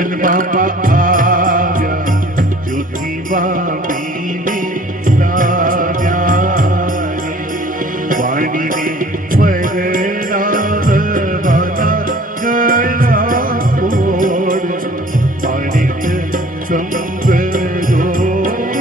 Then Baba Aya, Jyoti Baba Bibi. સંગ જો